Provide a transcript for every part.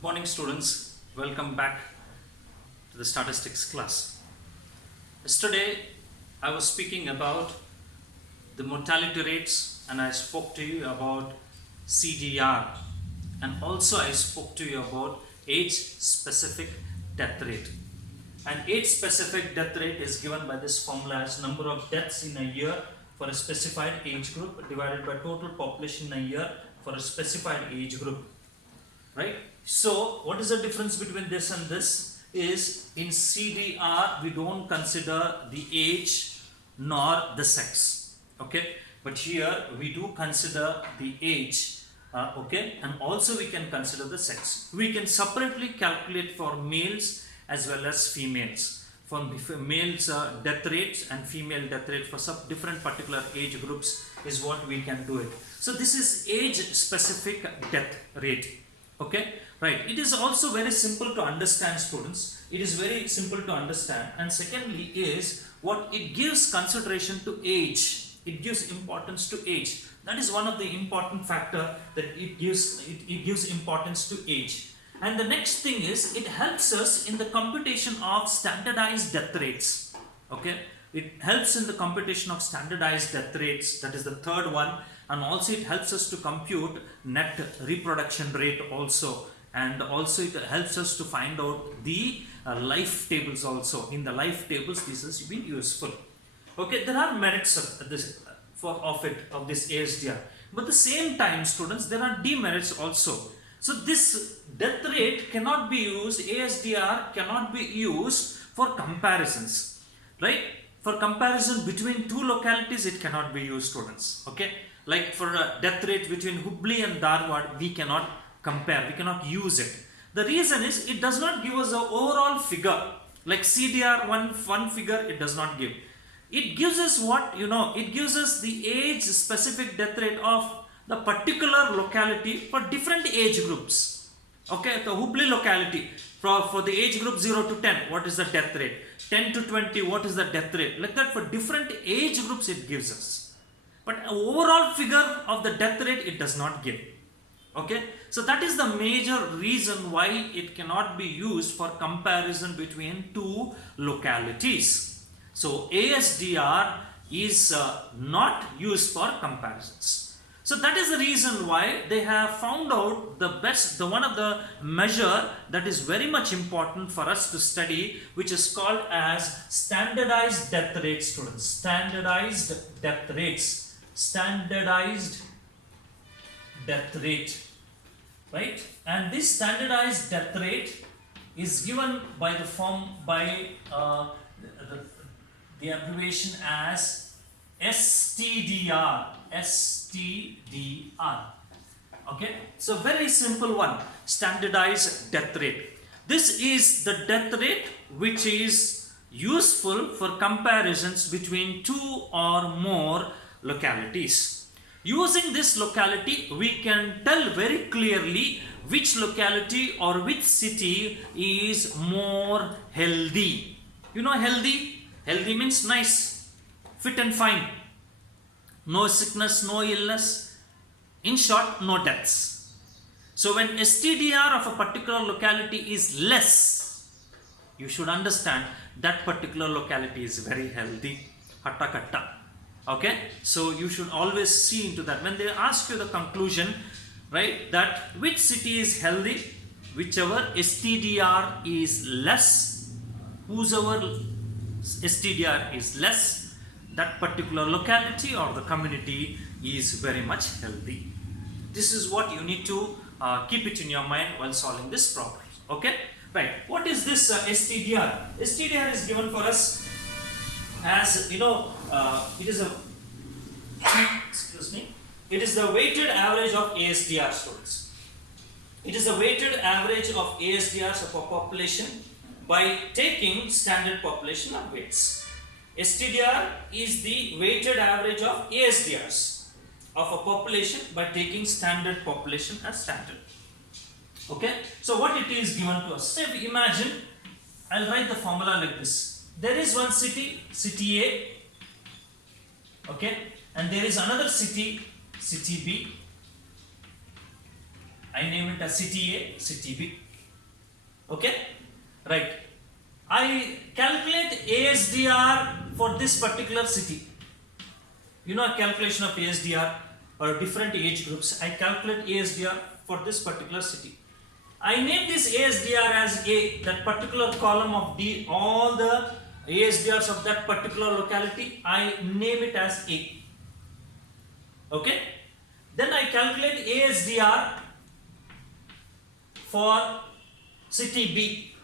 Good morning, students. Welcome back to the statistics class. Yesterday, I was speaking about the mortality rates and I spoke to you about CDR, and also I spoke to you about age specific death rate. And age specific death rate is given by this formula as number of deaths in a year for a specified age group divided by total population in a year for a specified age group. Right? So what is the difference between this and this is in CDR we don't consider the age nor the sex, okay, but here we do consider the age, okay, and also we can consider the sex. We can separately calculate for males as well as females. For males death rates and female death rate for some different particular age groups is what we can do it. So this is age specific death rate. Okay, right. It is also very simple to understand, students. It is very simple to understand. And secondly is what it gives consideration to age. It gives importance to age. That is one of the important factor that it gives importance to age. And the next thing is it helps us in the computation of standardized death rates. Okay, it helps in the computation of standardized death rates. That is the third one. And also it helps us to compute net reproduction rate also, and also it helps us to find out the life tables also. In the life tables this has been useful. Okay, there are merits of this of this ASDR, but at the same time, students, there are demerits also. So this death rate cannot be used, ASDR cannot be used for comparisons, right? For comparison between two localities it cannot be used, students. Okay, like for a death rate between Hubli and Dharwad, we cannot compare, we cannot use it. The reason is it does not give us an overall figure. Like CDR, one figure it does not give. It gives us what, it gives us the age specific death rate of the particular locality for different age groups. Okay, the Hubli locality for the age group 0 to 10, what is the death rate? 10 to 20, what is the death rate? Like that for different age groups it gives us. But overall figure of the death rate it does not give. Okay, so that is the major reason why it cannot be used for comparison between two localities. So ASDR is not used for comparisons. So that is the reason why they have found out the one of the measure that is very much important for us to study, which is called as standardized death rate, students. Standardized death rates. Standardized death rate, right? And this standardized death rate is given by the form by the abbreviation as STDR. STDR. Okay, so very simple one. Standardized death rate. This is the death rate which is useful for comparisons between two or more localities. Using this locality, we can tell very clearly which locality or which city is more healthy. You know healthy? Healthy means nice, fit and fine. No sickness, no illness. In short, no deaths. So when STDR of a particular locality is less, you should understand that particular locality is very healthy. Hatta katta. Okay, so you should always see into that. When they ask you the conclusion, right, that which city is healthy, whichever STDR is less, whosoever STDR is less, that particular locality or the community is very much healthy. This is what you need to keep it in your mind while solving this problem. Okay, right. What is this STDR? STDR is given for us as it is a it is the weighted average of ASDR, students. It is the weighted average of ASDRs of a population by taking standard population of weights. STDR is the weighted average of ASDRs of a population by taking standard population as standard. Okay, so what it is given to us. Say imagine, I'll write the formula like this. There is one city, city A, okay, and there is another city, city B. I name it as city A, city B. Okay, right. I calculate ASDR for this particular city. You know, a calculation of ASDR or different age groups. I calculate ASDR for this particular city. I name this ASDR as A, that particular column of D, all the ASDRs of that particular locality, I name it as A. Okay. Then I calculate ASDR for city B,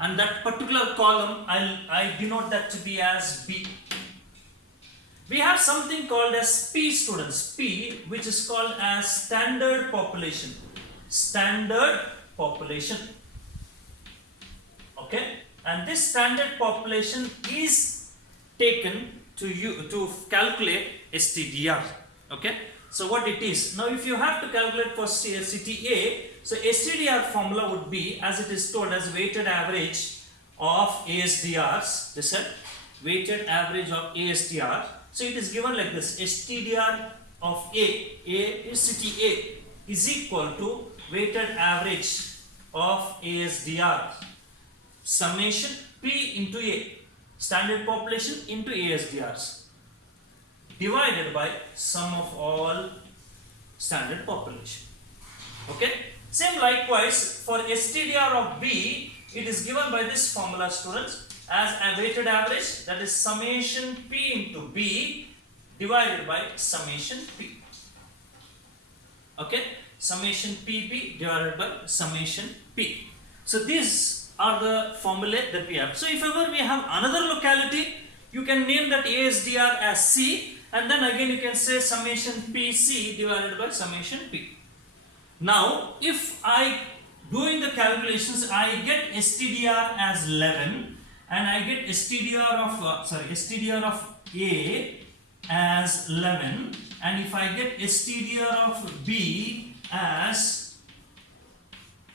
and that particular column I denote that to be as B. We have something called as P, students, P, which is called as standard population. Standard population. Okay, and this standard population is taken to calculate STDR. Okay, so what it is now, if you have to calculate for city A, so STDR formula would be, as it is told, as weighted average of ASDRs. This is weighted average of ASDR. So it is given like this: STDR of A is city A is equal to weighted average of ASDR summation P into A, standard population into ASDRs, divided by sum of all standard population. Okay. Same likewise for STDR of B, it is given by this formula, students, as a weighted average, that is summation P into B divided by summation P. Okay, summation PP divided by summation P. So these are the formulae that we have. So if ever we have another locality, you can name that ASDR as C, and then again you can say summation PC divided by summation P. Now if I doing the calculations, I get STDR as 11, and I get STDR of A as 11, and if I get STDR of B as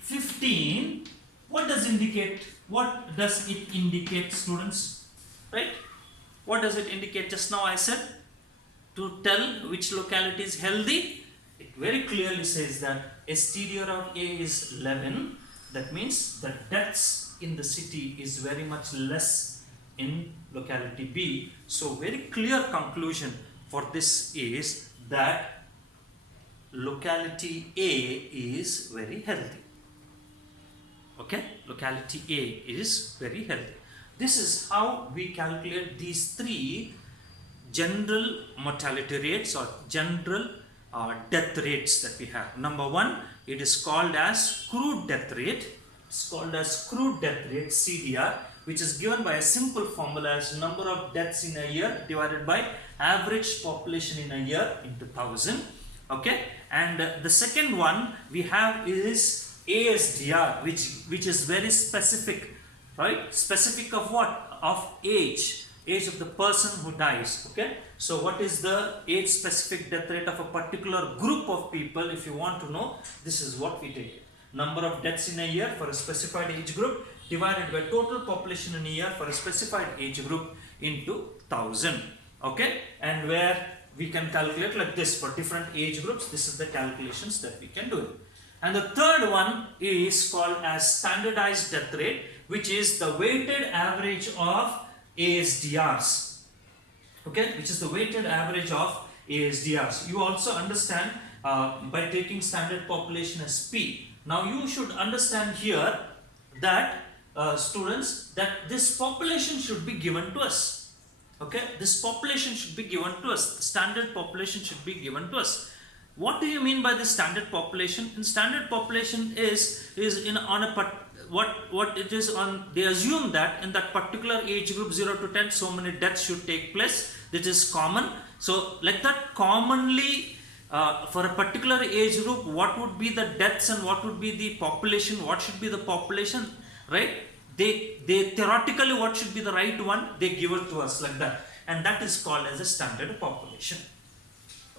15, what does indicate? What does it indicate, students? Right? What does it indicate? Just now I said to tell which locality is healthy. It very clearly says that STDR of A is 11. That means the deaths in the city is very much less in locality B. So very clear conclusion for this is that locality A is very healthy. Okay, locality A is very healthy. This is how we calculate these three general mortality rates or general death rates that we have. Number one, it is called as crude death rate. It's called as crude death rate, CDR, which is given by a simple formula as number of deaths in a year divided by average population in a year into 1000. Okay, and the second one we have is ASDR, which is very specific, right? Specific of what? Of age of the person who dies. Okay, so what is the age specific death rate of a particular group of people? If you want to know, this is what we take. Number of deaths in a year for a specified age group divided by total population in a year for a specified age group into 1000. Okay, and where we can calculate like this for different age groups. This is the calculations that we can do. And the third one is called as standardized death rate, which is the weighted average of ASDRs. Okay, which is the weighted average of ASDRs. You also understand by taking standard population as P. Now you should understand here that students, that this population should be given to us. Okay, this population should be given to us. The standard population should be given to us. What do you mean by the standard population? In standard population is in on a what it is on. They assume that in that particular age group 0 to 10, so many deaths should take place. That is common. So like that, commonly for a particular age group, what would be the deaths and what would be the population? What should be the population? Right? They theoretically, what should be the right one? They give it to us like that, and that is called as a standard population.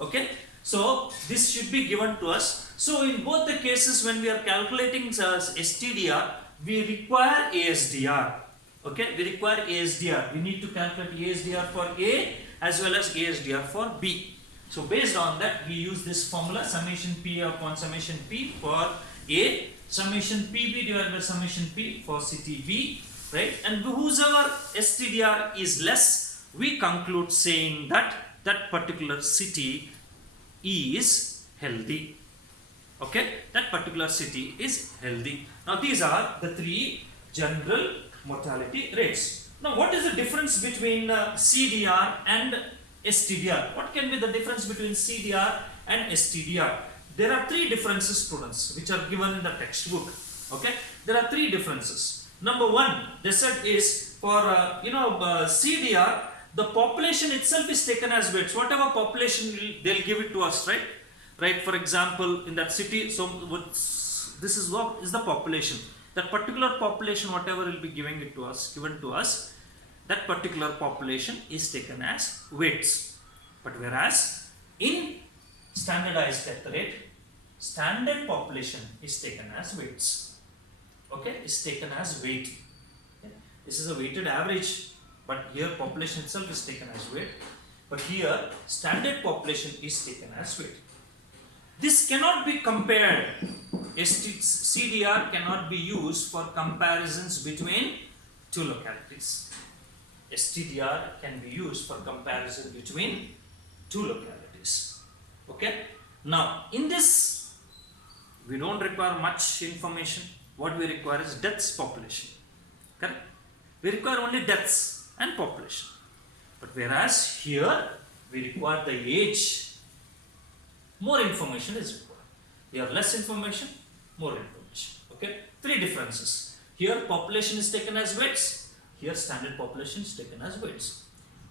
Okay. So this should be given to us. So in both the cases, when we are calculating STDR, we require ASDR. Okay, we require ASDR. We need to calculate ASDR for A as well as ASDR for B. So based on that, we use this formula summation P upon summation P for A, summation PB divided by summation P for city V, right? And whosoever STDR is less, we conclude saying that that particular city is healthy. Okay, that particular city is healthy. Now these are the three general mortality rates. Now what is the difference between CDR and STDR? What can be the difference between CDR and STDR? There are three differences, students, which are given in the textbook. Okay, there are three differences. Number one, they said is for CDR, the population itself is taken as weights. Whatever population they'll give it to us, right? Right. For example, in that city, so this is what is the population. That particular population, whatever will be given to us, that particular population is taken as weights. But whereas in standardized death rate, standard population is taken as weights. Okay, is taken as weight. Okay? This is a weighted average, but here population itself is taken as weight. But here standard population is taken as weight. This cannot be compared. CDR cannot be used for comparisons between two localities. STDR can be used for comparison between two localities. Okay. Now, in this, we don't require much information. What we require is deaths, population. Correct? We require only deaths and population. But whereas here, we require the age. More information is required. We have less information, more information. Okay. Three differences. Here, population is taken as weights. Here, standard population is taken as weights.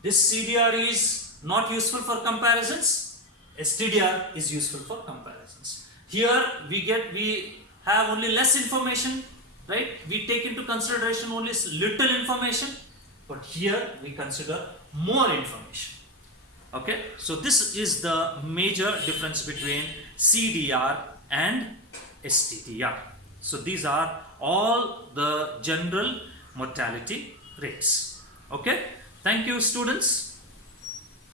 This CDR is not useful for comparisons. STDR is useful for comparisons. Here, we have only less information, right? We take into consideration only little information. But here, we consider more information. Okay, so this is the major difference between CDR and STDR. So these are all the general mortality rates. Okay, thank you, students.